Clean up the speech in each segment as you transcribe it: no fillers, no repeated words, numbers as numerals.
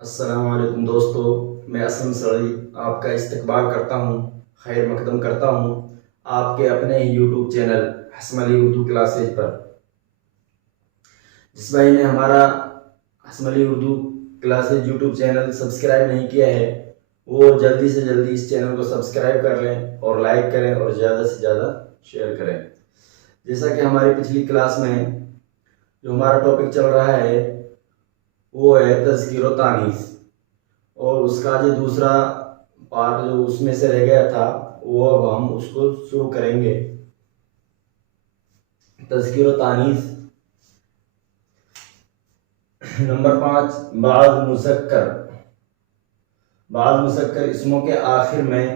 अस्सलामुअलैकुम दोस्तों, मैं असम सड़ी आपका इस्तकबाल करता हूँ, खैर मकदम करता हूँ आपके अपने ही YouTube channel Hasmali Urdu classes पर। जिस भाई ने हमारा Hasmali Urdu classes YouTube channel subscribe नहीं किया है वो जल्दी से जल्दी इस चैनल को सब्सक्राइब कर लें और लाइक करें और ज़्यादा से ज़्यादा शेयर करें। जैसा कि हमारी पिछली क्लास में जो हमारा टॉपिक चल रहा है वो है तज़किर व तानीस, और उसका जो दूसरा पार्ट जो उसमें से रह गया था वो अब हम उसको शुरू करेंगे। तज़किर व तानीस नंबर 5, बाद मुज़क्कर इसमों के आखिर में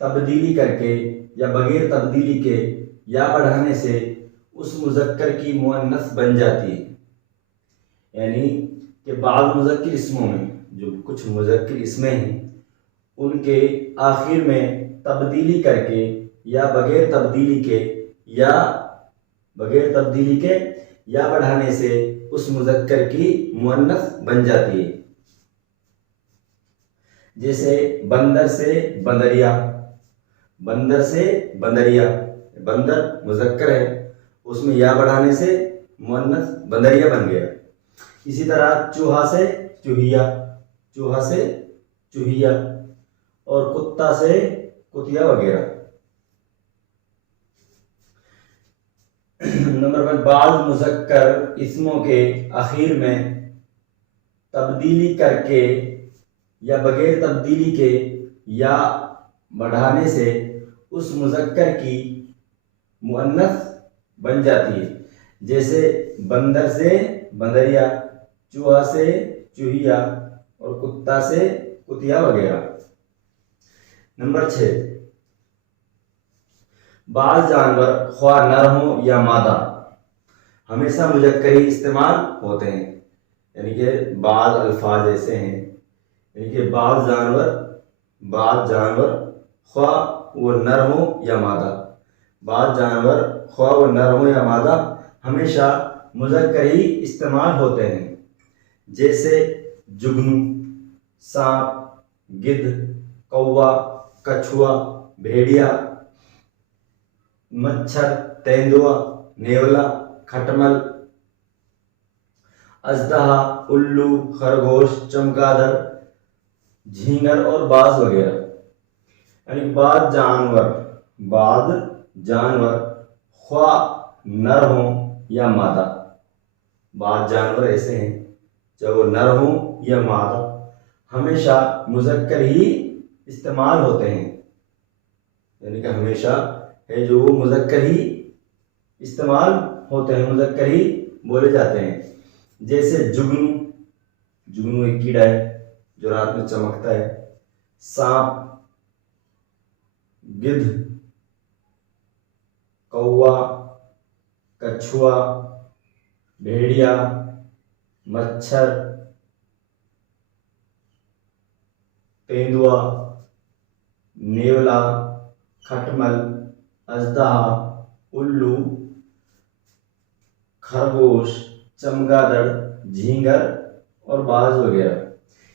तब्दीली करके या बगैर तब्दीली के या बढ़ाने से उस मुज़क्कर की मुअन्नस बन जाती है। यानी कि बाद मुज़क्किर इसमों में जो कुछ मुज़क्किर इसमें हैं उनके आखिर में तब्दीली करके या बगैर तब्दीली के या बढ़ाने से उस मुज़क्कर की मुअन्नस बन जाती है। जैसे बंदर से बंदरिया, बंदर मुज़क्कर है, उसमें या बढ़ाने से मुअन्नस बंदरिया बन गया। इसी तरह चूहा से चूहिया और कुत्ता से कुतिया वगैरह। नंबर 5, बाद मुज़क्कर इसमों के आखिर में तब्दीली करके या बगैर तब्दीली के या बढ़ाने से उस मुज़क्कर की मुअन्नस बन जाती है। जैसे बंदर से बंदरिया, चूहा से चूहिया और कुत्ता से कुतिया वगैरह। नंबर 6, बाज़ जानवर ख्वाह नर हो या मादा हमेशा मुज़क्कर ही इस्तेमाल होते हैं। यानी कि बाज़ अल्फाज ऐसे हैं, यानी कि बाज़ जानवर ख्वाह वो नर हो या मादा, बाज़ जानवर ख्वाह वो नर हो या मादा हमेशा मुज़क्कर ही इस्तेमाल होते हैं। जैसे जुगनू, सांप, गिद्ध, कौवा, कछुआ, भेड़िया, मच्छर, तेंदुआ, नेवला, खटमल, अजदहा, उल्लू, खरगोश, चमगादड़, झींगर और बाज वगैरह। यानी बाद जानवर ख्वाह नर हो या मादा, बाद जानवर ऐसे हैं चाहे वो नर हो या मादा हमेशा मुज़क्कर ही इस्तेमाल होते हैं। यानी कि हमेशा है जो वो मुज़क्कर ही इस्तेमाल होते हैं, मुज़क्कर ही बोले जाते हैं। जैसे जुगनू एक कीड़ा है जो रात में चमकता है। सांप, गिद्ध, कौवा, कछुआ, भेड़िया, मच्छर, तेंदुआ, नेवला, खटमल, अजदहा, उल्लू, खरगोश, चमगादड़, झींगर और बाज वगैरह।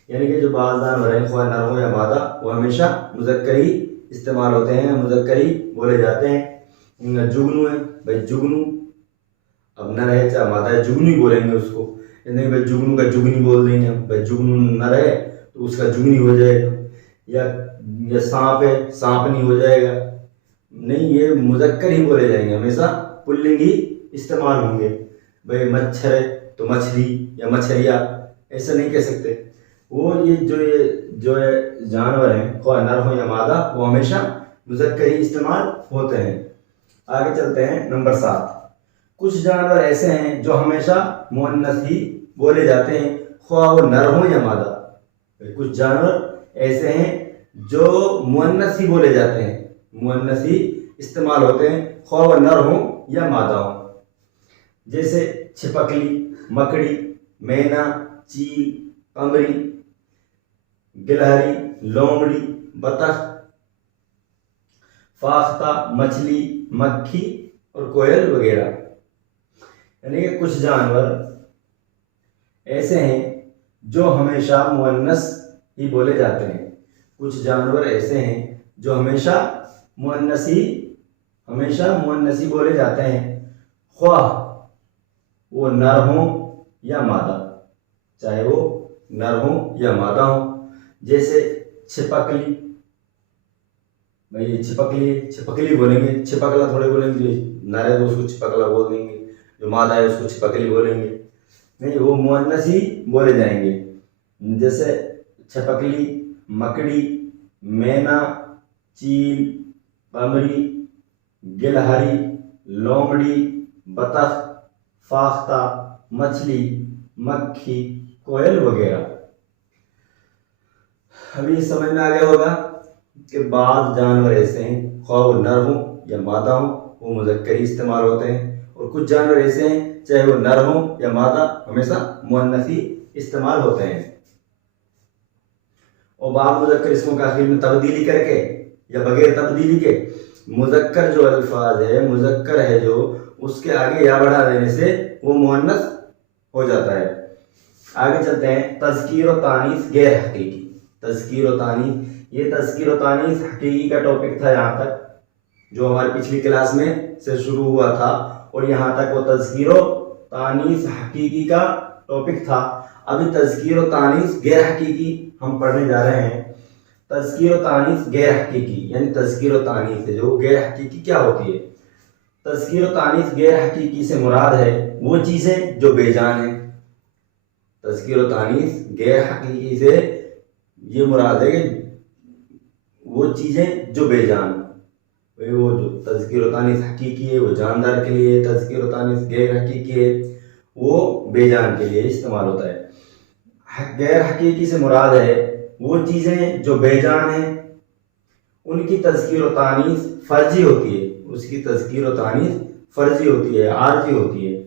यानी कि जो बाज जानवर हैं ख्वाह नर हो या मादा वो हमेशा मुज़क्कर ही इस्तेमाल होते हैं, मुज़क्कर ही बोले जाते हैं। जुगनू है भाई, जुगनू अब नर है चाहे मादा है जुगनू ही बोलेंगे उसको। यानी भाई जुगनू का जुगनी बोल देंगे, भाई जुगनू नर है तो उसका जुगनी हो जाएगा। या सांप है सांपनी हो जाएगा, नहीं ये मुज़क्कर ही बोले जाएंगे, हमेशा पुल्लिंग ही इस्तेमाल होंगे। भाई मच्छर है तो मछली या मछलिया ऐसा नहीं कह सकते। वो ये जो जानवर हैं ख्वाह नर हो या मादा वो हमेशा मुज़क्कर ही इस्तेमाल होते हैं। आगे चलते हैं। नंबर 7, कुछ जानवर ऐसे हैं जो हमेशा मुअन्नस ही बोले जाते हैं ख्वाह वो नर हो या मादा। कुछ जानवर ऐसे हैं जो मुअन्नस ही बोले जाते हैं, मुअन्नस ही इस्तेमाल होते हैं ख्वाह वो नर हो या मादा हो। जैसे छिपकली, मकड़ी, मैना, चील, कमरी, गिलहरी, लोमड़ी, बतख, फाख्ता, मछली, मक्खी और कोयल वगैरह। यानी कि कुछ जानवर ऐसे हैं जो हमेशा मुअन्नस ही बोले जाते हैं। कुछ जानवर ऐसे हैं जो हमेशा मुअन्नस ही बोले जाते हैं, ख्वाह वो नर हो या मादा, चाहे वो नर हो या मादा हो। जैसे छिपकली, भाई छिपकली बोलेंगे, छिपकला थोड़े बोलेंगे। जो नर है तो उसको छिपकला बोल देंगे, जो मादा है उसको छिपकली बोलेंगे। नहीं, वो मुअन्नस ही बोले जाएंगे। जैसे छिपकली, मकड़ी, मैना, चील, बमरी, गिलहरी, लोमड़ी, बतख, फाख्ता, मछली, मक्खी, कोयल वगैरह। अभी समझ में आ गया होगा कि बाज़ जानवर ऐसे हैं, ख्वाह वो नर हो या मादा हो, वो मुज़क्करी इस्तेमाल होते हैं, और कुछ जानवर ऐसे हैं चाहे वो नर हो या मादा हमेशा मुअन्नस ही इस्तेमाल होते हैं। और बाद मुज़क्कर इसमों के आखिर में तब्दीली करके या बगैर तब्दीली के मुज़क्कर जो अल्फाज है, मुज़क्कर है जो, उसके आगे या बढ़ा देने से वो मुअन्नस हो जाता है। आगे चलते हैं, तज़कीर और तानीस गैर हकीकी। तज़कीर और तानीस, ये तज़कीर और तानीस हकीकी का टॉपिक था यहाँ तक, जो हमारी पिछली क्लास में से शुरू हुआ था, और यहाँ तक वो तज़कीर और तानीस हकीकी का टॉपिक था। अभी तज़कीर और तानीस गैर हकीकी हम पढ़ने जा रहे हैं। तज़कीर और तानीस गैर हकीकी, यानी तज़कीर और तानीस है जो गैर हकीकी क्या होती है। तज़कीर और तानीस गैर हकीकी से मुराद है वो चीज़ें जो बेजान हैं। तज़कीर और तानीस गैर हकीकी से ये मुराद है कि वो चीज़ें जो बेजान, वो जो तज़कीर और तानीस हकीकी है वो जानदार के लिए, तज़कीर और तानीस गैर हकीकी है वो बेजान के लिए इस्तेमाल होता है। गैर हकीकी से मुराद है वो चीज़ें जो बेजान हैं, उनकी तज़कीर और तानीस फर्जी होती है, उसकी तज़कीर और तानीस फर्जी होती है, आर्जी होती है।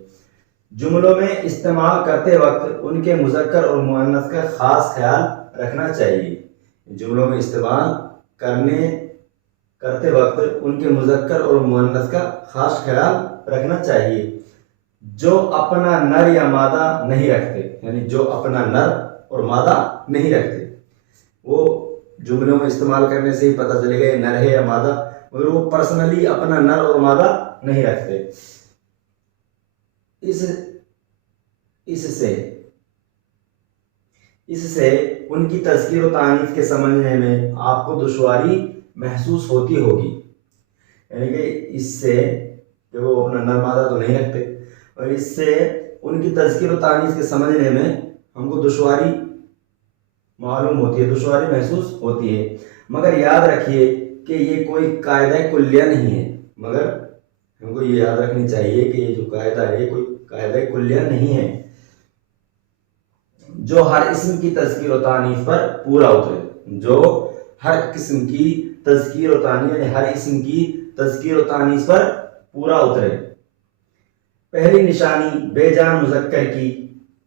जुमलों में इस्तेमाल करते वक्त उनके मुज़क्कर और मुअन्नस का ख़ास ख्याल रखना चाहिए। जुमलों में इस्तेमाल करते वक्त उनके मुज़क्कर और मुअन्नस का ख़ास ख्याल रखना चाहिए। जो अपना नर या मादा नहीं रखते, यानी जो अपना नर और मादा नहीं रखते, वो जुमलों में इस्तेमाल करने से ही पता चलेगा ये नर है या मादा, मगर वो पर्सनली अपना नर और मादा नहीं रखते। इससे उनकी तज़कीर और तानीस के समझने में आपको दुश्वारी महसूस होती होगी। यानी कि इससे कि वो अपना नर मादा तो नहीं रखते, और इससे उनकी तज़कीर और तानीस के समझने में हमको दुश्वारी मालूम होती है, दुश्वारी महसूस होती है। मगर याद रखिए कि ये कोई कायदा कुल्लिया नहीं है। मगर हमको ये याद रखनी चाहिए कि ये जो कायदा है कोई कायदा कुल्लिया नहीं है जो हर इस्म की तज़कीर और तानीस पर पूरा उतरे। जो हर किस्म की तज़कीर और तानीस, यानी हर इस्म की तज़कीर और तानीस पर पूरा उतरे। पहली निशानी बेजान मुज़क्कर की,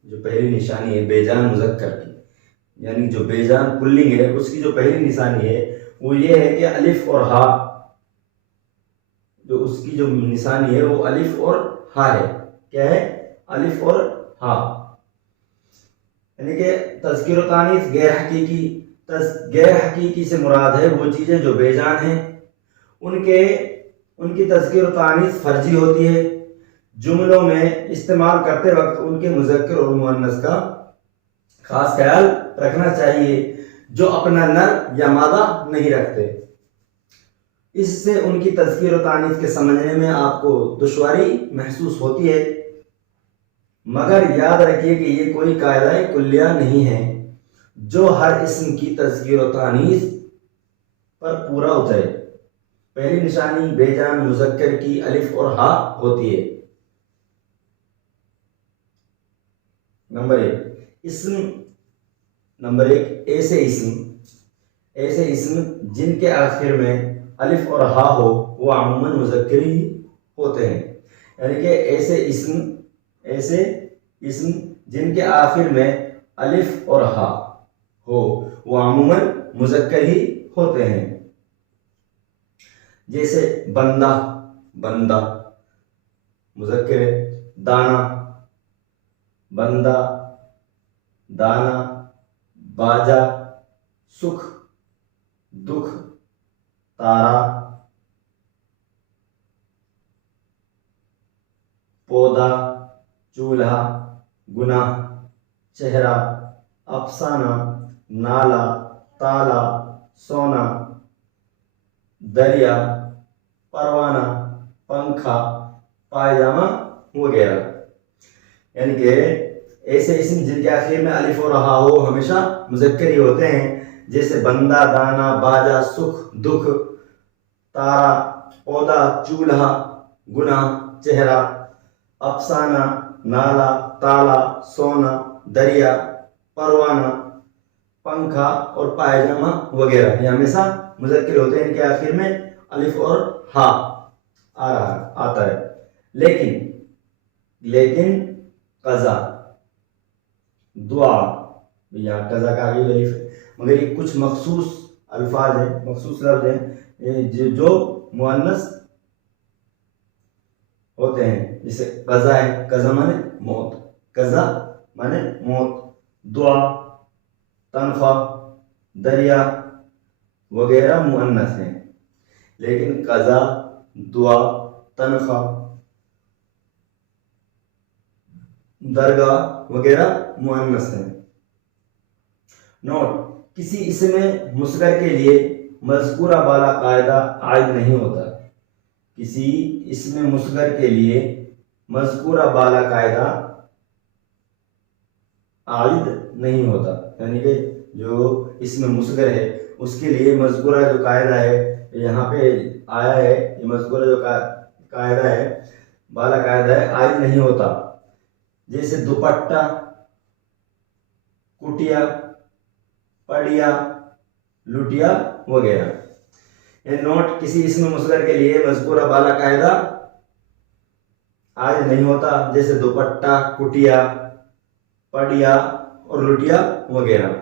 जो पहली निशानी है बेजान मुज़क्कर की, यानी जो बेजान पुल्लिंग है उसकी जो पहली निशानी है वो ये है कि अलिफ और हा, जो उसकी जो निशानी है वो अलिफ और हा है। क्या है? अलिफ और हा। यानी कि तज़कीर और तानीस गैर हकीकी से मुराद है वो चीज़ें जो बेजान हैं, उनकी तज़कीर और तानीस फर्जी होती है। जुमलों में इस्तेमाल करते वक्त उनके मुज़क्कर और मुअन्नस का खास ख्याल रखना चाहिए, जो अपना नर या मादा नहीं रखते। इससे उनकी तज़कीर और तानीस के समझने में आपको दुश्वारी महसूस होती है। मगर याद रखिए कि ये कोई कायदा कुल्लिया नहीं है जो हर इस्म की तज़कीर और तानीस पर पूरा उतरे। पहली निशानी बेजान मुज़क्कर की अलिफ और हा होती है। नंबर एक ऐसे इस्म जिनके आखिर में अलिफ और हा हो वो अमूमन मुज़क्करी होते हैं। यानी कि ऐसे इस्म जिनके आखिर में अलिफ और हा हो वो अमूमन मुज़क्कर ही होते हैं। जैसे बंदा मुज़क्कर है, दाना बंदा, दाना, बाजा, सुख, दुख, तारा, पौधा, चूल्हा, गुनाह, चेहरा, अफसाना, नाला, ताला, सोना, दरिया, परवाना, पंखा, पायजामा वगैरह। यानी कि ऐसे इस्म जिनके आखिर में अलिफ और हा हो हमेशा मुज़क्कर ही होते हैं, जैसे बंदा, दाना, बाजा, सुख, दुख, तारा, पौधा, चूल्हा, गुनाह, चेहरा, अफसाना, नाला, ताला, सोना, दरिया, परवाना, पंखा और पायजामा वगैरह। ये हमेशा मुज़क्कर होते हैं, इनके आखिर में अलिफ और हा आता है। लेकिन कज़ा, दुआ, यहाँ कज़ा का आगे अलिफ है, मगर ये कुछ मखसूस अल्फाज हैं, मखसूस लफ्ज़ हैं जो मुअन्नस होते हैं। जैसे कज़ा है, कज़ा माने मौत, कज़ा माने मौत, दुआ, तनख्वाह, दरिया वगैरह मुअन्नस हैं। लेकिन कज़ा, दुआ, तनख्वाह, दरगाह वगैरह मुअन्नस हैं। नोट, किसी इसमें मुस्गर के लिए मज़कूरा वाला कायदा आयद नहीं होता। किसी इसमें मुस्गर के लिए मज़कूरा वाला कायदा आयद नहीं होता। यानी कि जो इसमें मुस्गर है उसके लिए मज़कूरा जो कायदा है यहाँ पे आया है, ये मज़कूरा जो कायदा है वाला कायदा है, आयद नहीं होता। जैसे दुपट्टा, कुटिया, पड़िया, लुटिया वगैरह। ये नोट, किसी इसमें मुस्गर के लिए मज़कूरा वाला कायदा आज नहीं होता, जैसे दुपट्टा, कुटिया, पड़िया और लुटिया वगैरह।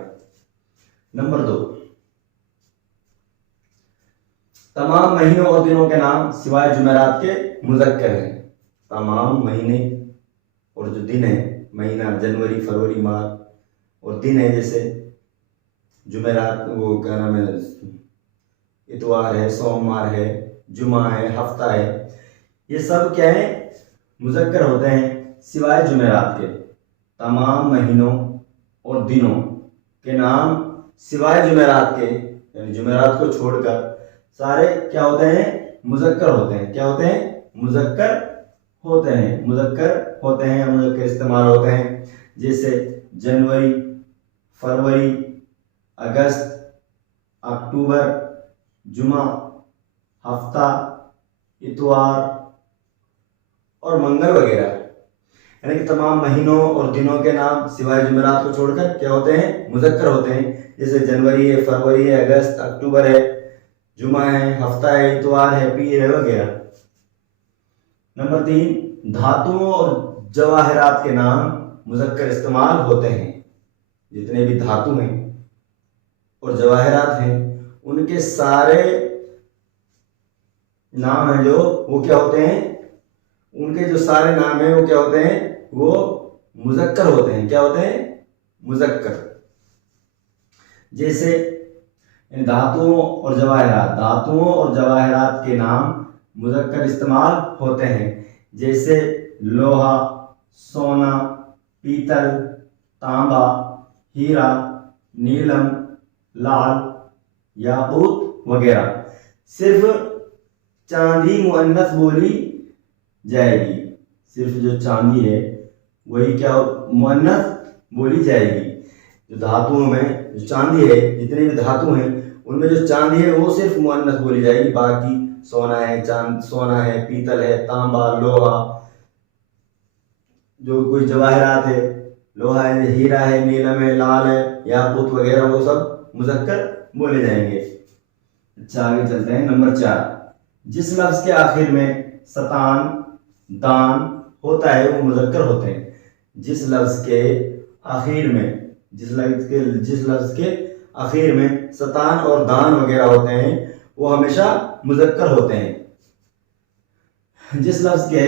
नंबर 2, तमाम महीनों और दिनों के नाम सिवाय जुमेरात के मुज़क्कर हैं। तमाम महीने और जो दिन है, महीना जनवरी, फरवरी, मार्च, और दिन है जैसे जुमेरात, वो क्या नाम है, इतवार है, सोमवार है, जुमा है, हफ्ता है, ये सब क्या है, मुज़क्कर होते हैं सिवाय जुमेरात के। तमाम महीनों और दिनों के नाम सिवाय जुमेरात के, यानी जुमेरात को छोड़कर सारे क्या होते हैं, मुज़क्कर होते हैं। क्या होते हैं, मुज़क्कर होते हैं, मुज़क्कर होते हैं, मुज़क्कर इस्तेमाल होते हैं। जैसे जनवरी, फरवरी, अगस्त, अक्टूबर, जुमा, हफ्ता, इतवार और मंगल वगैरह। यानी कि तमाम महीनों और दिनों के नाम सिवाय जुमेरात को छोड़कर क्या होते हैं, मुज़क्कर होते हैं। जैसे जनवरी है, फरवरी है, अगस्त, अक्टूबर है, जुमा है, हफ्ता है, इतवार है, पीर है वगैरह। नंबर 3, धातुओं और जवाहरात के नाम मुज़क्कर इस्तेमाल होते हैं। जितने भी धातु हैं और जवाहरात हैं उनके सारे नाम हैं जो वो क्या होते हैं, उनके जो सारे नाम हैं वो क्या होते हैं, वो मुज़क्कर होते हैं। क्या होते हैं, मुज़क्कर। जैसे धातुओं और जवाहरात, धातुओं और जवाहरात के नाम मुज़क्कर इस्तेमाल होते हैं। जैसे लोहा, सोना, पीतल, तांबा, हीरा, नीलम, लाल, याकूत वगैरह। सिर्फ चांदी मुअन्नस बोली जाएगी, सिर्फ जो चांदी है वही क्या मुअन्नस बोली जाएगी। जो धातुओं में जो चांदी है, जितने भी धातु हैं उनमें जो चांदी है वो सिर्फ मुअन्नस बोली जाएगी। बाकी सोना है, सोना है, पीतल है, तांबा, लोहा, जो कोई जवाहरात है, लोहा है, हीरा है, नीलम है, लाल है, याकूत वगैरह, वो सब मुज़क्कर बोले जाएंगे। अच्छा, आगे चलते हैं। नंबर 4, जिस लफ्ज के आखिर में सतान, दान होता है वो मुज़क्कर होते हैं। जिस लफ्ज के आखिर में, जिस लफ्ज के आखिर में सतान और दान वगैरह होते हैं वो हमेशा मुज़क्कर होते हैं। जिस लफ्ज के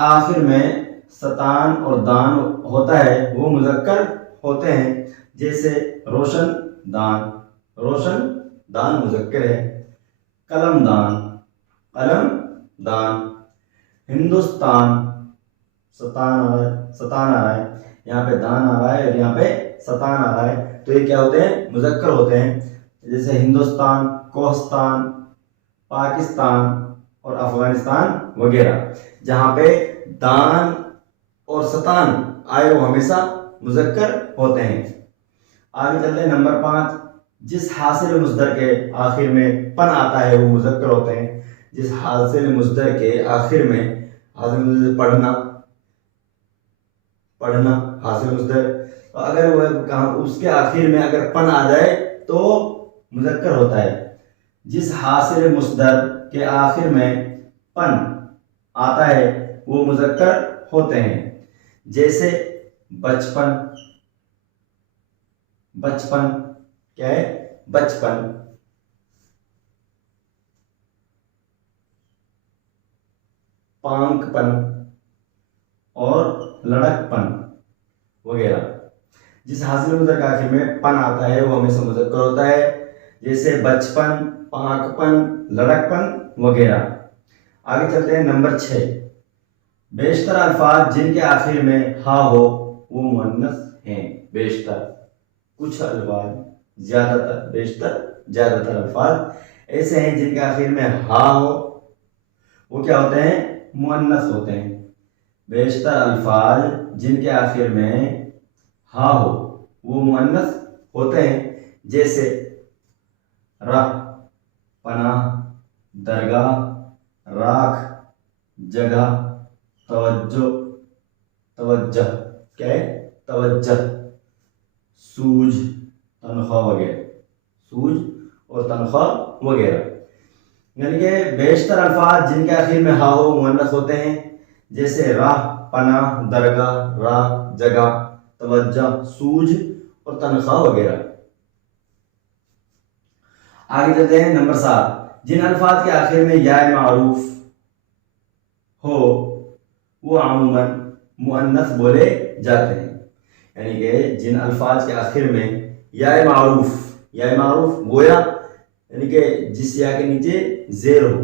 आखिर में सतान और दान होता है वो मुज़क्कर होते हैं, जैसे रोशन दान, रोशन दान मुज़क्कर है। कलमदान, कलम दान। हिंदुस्तान, सतान आ रहा है, सतान आ रहा है, यहाँ पे दान आ रहा है और यहाँ पे सतान आ रहा है, तो ये क्या होते हैं, मुज़क्कर होते हैं। जैसे हिंदुस्तान, कोहिस्तान, पाकिस्तान और अफगानिस्तान वगैरह। जहाँ पे दान और सतान आए वो हमेशा मुज़क्कर होते हैं। आगे चलते हैं नंबर 5। जिस हासिल मुस्दर के आखिर में पन आता है वो मुज़क्कर होते हैं। जिस हासिल मुस्दर के आखिर में, हासिल पढ़ना, पढ़ना हासिल मुस्दर, तो अगर वह कहाँ उसके आखिर में अगर पन आ जाए तो मुज़क्कर होता है। जिस हासिल मुस्दर के आखिर में पन आता है वो मुज़क्कर होते हैं। जैसे बचपन, बचपन क्या है, बचपन। पांकपन और लड़कपन वगैरह। जिस हासिल मुस्दर के आखिर में पन आता है वो हमेशा मुज़क्कर होता है, जैसे बचपन, पांकपन, लड़कपन वगैरह। आगे चलते हैं नंबर 6। बेशतर अल्फाज जिनके आखिर में हा हो वो मुअन्नस हैं। बेशतर, कुछ अल्फाज, ज्यादातर, बेशतर ज्यादातर अल्फाज ऐसे हैं जिनके आखिर में हा हो वो क्या होते हैं, मुअन्नस होते हैं। बेशतर अल्फाज जिनके आखिर में हा हो वो मुअन्नस होते हैं, जैसे राह, पनाह, दरगाह, राख, जगह, तवज्जो, तवज्जह क्या है, तवज्जह, सूझ, तनख्वाह वगैरह, सूझ और तनख्वाह वगैरह। यानी कि बेशतर अल्फाज जिनके आखिर में हा हो मुअन्नस होते हैं, जैसे राह, पनाह, दरगाह, राह, जगह, तवज्जह, सूझ और तनख्वाह वगैरह। आगे चलते हैं नंबर 7। जिन अल्फाज के आखिर में या मारूफ हो वो अमूमन मुअन्नस बोले जाते हैं। यानी कि जिन अल्फाज के आखिर में या मारूफ गोया, यानी कि जिस या के नीचे जेर हो,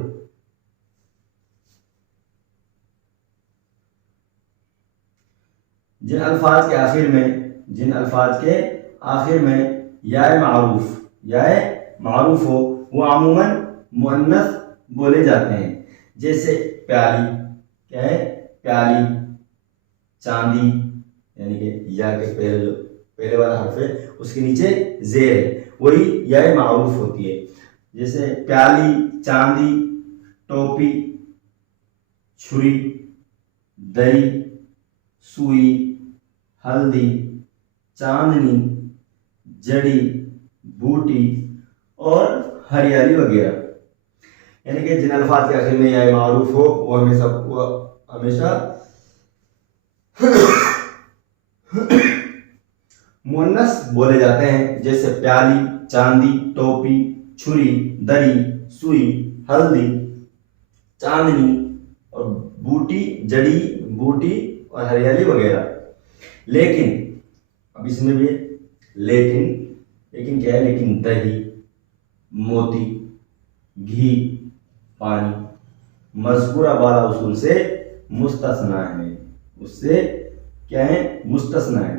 जिन अल्फाज के आखिर में या मारूफ हो वो अमूमन मुअन्नस बोले जाते हैं। जैसे प्याली क्या है, प्याली, चांदी, यानी कि या के पहले वाला हर्फ है उसके नीचे जेर है, वही या मारूफ होती है। जैसे प्याली, चांदी, टोपी, छुरी, दही, सुई, हल्दी, चांदनी, जड़ी बूटी और हरियाली वगैरह। यानी कि जिन अल्फाज के आखिर में या मारूफ हो वो हमेशा मुअन्नस बोले जाते हैं। जैसे प्याली, चांदी, टोपी, छुरी, दरी, सुई, हल्दी, चांदनी और बूटी, जड़ी बूटी और हरियाली वगैरह। लेकिन अब इसमें भी लेकिन क्या है, लेकिन दही, मोती, घी, पानी मज़कूरा बाला उसूल से मुस्तस्ना है, उससे क्या है, मुस्तस्ना है।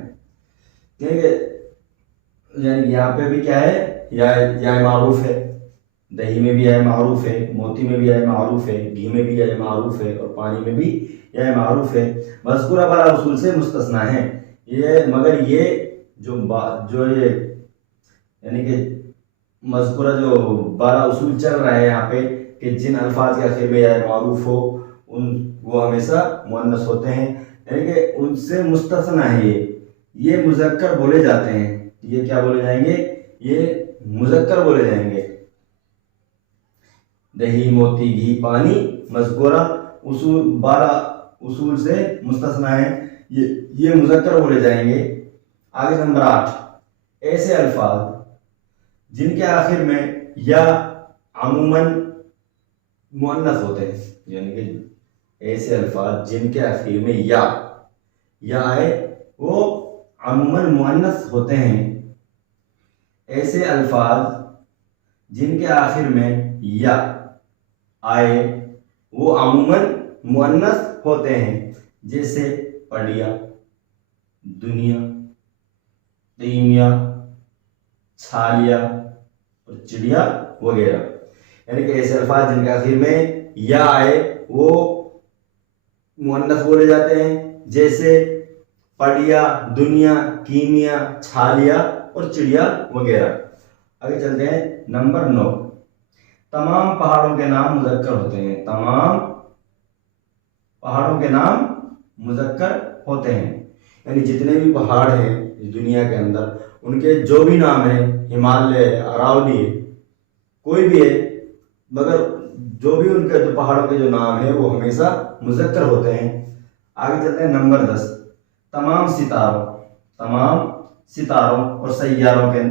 यानी यहाँ पे भी क्या है, या मारूफ है, दही में भी या मारूफ है, मोती में भी या मारूफ है, घी में भी या मारूफ है और पानी में भी या मारूफ है। मज़कूरा बाला उसूल से मुस्तस्ना है ये, मगर ये जो ये यानी कि मज़कूरा जो 12 उसूल चल रहा है यहाँ पे कि जिन अल्फाज के आखिर में या मारूफ हो वो हमेशा मुअन्नस होते हैं, यानी कि उनसे मुस्तस्ना है ये मुज़क्कर बोले जाते हैं। ये क्या बोले जाएंगे, ये मुज़क्कर बोले जाएंगे। दही, मोती, घी, पानी मज़कूरा उसूल 12 उसूल से मुस्तस्ना है, ये मुज़क्कर बोले जाएंगे। आगे नंबर 8। ऐसे अल्फाज जिनके आखिर में या अमूमन मुअन्नस होते हैं, यानी कि ऐसे अल्फाज जिनके आखिर में या है वो अमूमन मुअन्नस होते हैं। ऐसे अल्फाज जिनके आखिर में या आए वो अमूमन मुअन्नस होते हैं, जैसे पड़िया, दुनिया, तीमिया, छालिया और चिड़िया वगैरह। यानी कि ऐसे अल्फाज जिनके आखिर में या आए वो मुअन्नस बोले जाते हैं, जैसे पड़िया, दुनिया, कीमिया, छालिया और चिड़िया वगैरह। आगे चलते हैं। नंबर 9, तमाम पहाड़ों के नाम मुज़क्कर होते हैं। तमाम पहाड़ों के नाम मुज़क्कर होते हैं, यानी जितने भी पहाड़ हैं इस दुनिया के अंदर उनके जो भी नाम है, हिमालय, अरावली, कोई भी है, मगर जो भी उनके जो पहाड़ों के जो नाम है वो हमेशा मुज़क्कर होते हैं। आगे चलते हैं। नंबर 10, तमाम सितारों और सैयारों के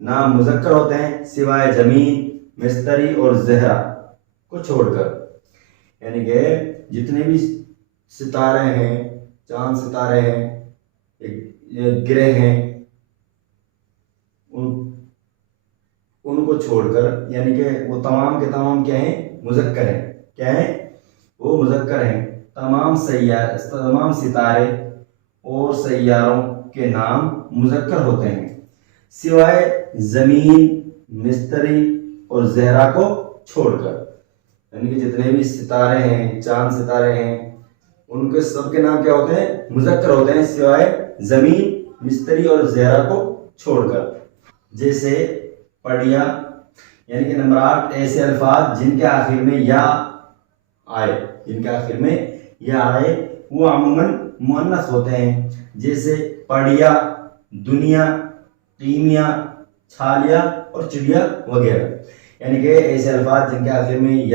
नाम मुज़क्कर होते हैं, सिवाय ज़मीन, मिस्त्री और ज़हरा को छोड़कर। यानी कि जितने भी सितारे हैं, चांद सितारे हैं, ग्रह हैं, उनको छोड़कर, यानी कि वो तमाम के तमाम क्या हैं? मुज़क्कर हैं। क्या है? वो मुज़क्कर हैं। तमाम सितारे और सैयारों के नाम मुज़क्कर होते हैं, सिवाय ज़मीन, मिस्त्री और ज़हरा को छोड़कर। यानी कि जितने भी सितारे हैं, चांद सितारे हैं, उनके सबके नाम क्या होते हैं? मुज़क्कर होते हैं, सिवाय ज़मीन, मिस्त्री और ज़हरा को छोड़कर। जैसे पड़िया। यानी कि नंबर 8, ऐसे अल्फाज जिनके आखिर में या आए वो अमूमन मुअन्नस होते हैं, जैसे पड़िया, दुनिया, कीमिया, छालिया और चिड़िया वगैरह। यानी कि ऐसे अल्फाज जिनके आखिर में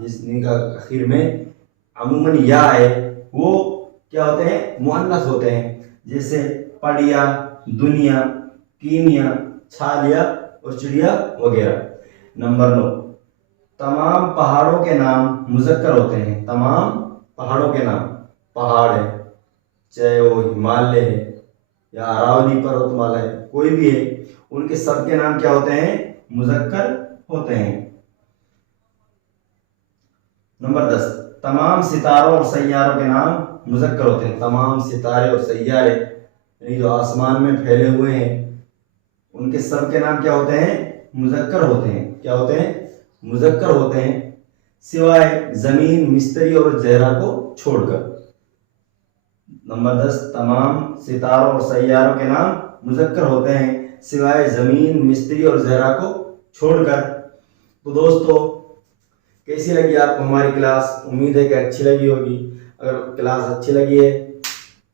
जिनका आखिर में अमूमन या आए वो क्या होते हैं? मुअन्नस होते हैं, जैसे पड़िया, दुनिया, कीमिया, छालिया और चिड़िया वगैरह। नंबर 9, तमाम पहाड़ों के नाम मुज़क्कर होते हैं। तमाम पहाड़ों के नाम, पहाड़ है, चाहे वो हिमालय है या अरावली पर्वतमाला है, कोई भी है, उनके सबके नाम क्या होते हैं? मुज़क्कर होते हैं। नंबर 10, तमाम सितारों और सैयारों के नाम मुज़क्कर होते हैं। तमाम सितारे और सैयारे यानी जो आसमान में फैले हुए हैं उनके सबके नाम क्या होते हैं? मुज़क्कर होते हैं। क्या होते हैं? मुज़क्कर होते हैं, सिवाय ज़मीन, मिस्त्री और ज़हरा को छोड़कर। नंबर 10, तमाम सितारों और सैयारों के नाम मुज़क्कर होते हैं, सिवाय ज़मीन, मिस्त्री और ज़हरा को छोड़कर। तो दोस्तों, कैसी लगी आपको हमारी क्लास? उम्मीद है कि अच्छी लगी होगी। अगर क्लास अच्छी लगी है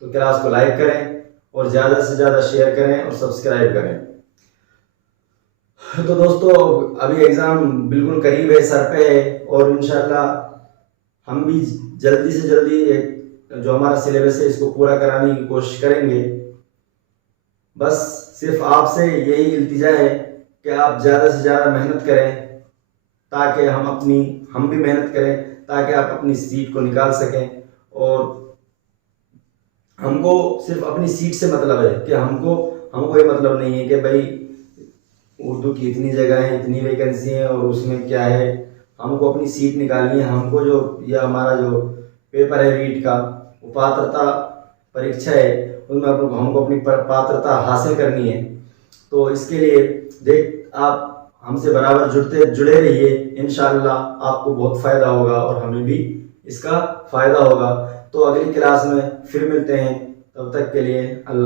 तो क्लास को लाइक करें और ज़्यादा से ज़्यादा शेयर करें और सब्सक्राइब करें। तो दोस्तों, अभी एग्ज़ाम बिल्कुल करीब है, सर पे है, और इंशाल्लाह हम भी जल्दी से जल्दी जो हमारा सिलेबस है इसको पूरा कराने की कोशिश करेंगे। बस सिर्फ आपसे यही इल्तिजा है कि आप ज़्यादा से ज़्यादा मेहनत करें, ताकि हम भी मेहनत करें ताकि आप अपनी सीट को निकाल सकें। और हमको सिर्फ अपनी सीट से मतलब है कि हमको ये मतलब नहीं है कि भाई उर्दू की इतनी जगह है, इतनी वैकेंसी है और उसमें क्या है। हमको अपनी सीट निकालनी है। हमारा जो पेपर है रीट का, वो पात्रता परीक्षा है, उसमें हमको अपनी पात्रता हासिल करनी है। तो इसके लिए आप हमसे बराबर जुड़े रहिए। इंशाअल्लाह आपको बहुत फ़ायदा होगा और हमें भी इसका फ़ायदा होगा। तो अगली क्लास में फिर मिलते हैं, तब तक के लिए अल्लाह।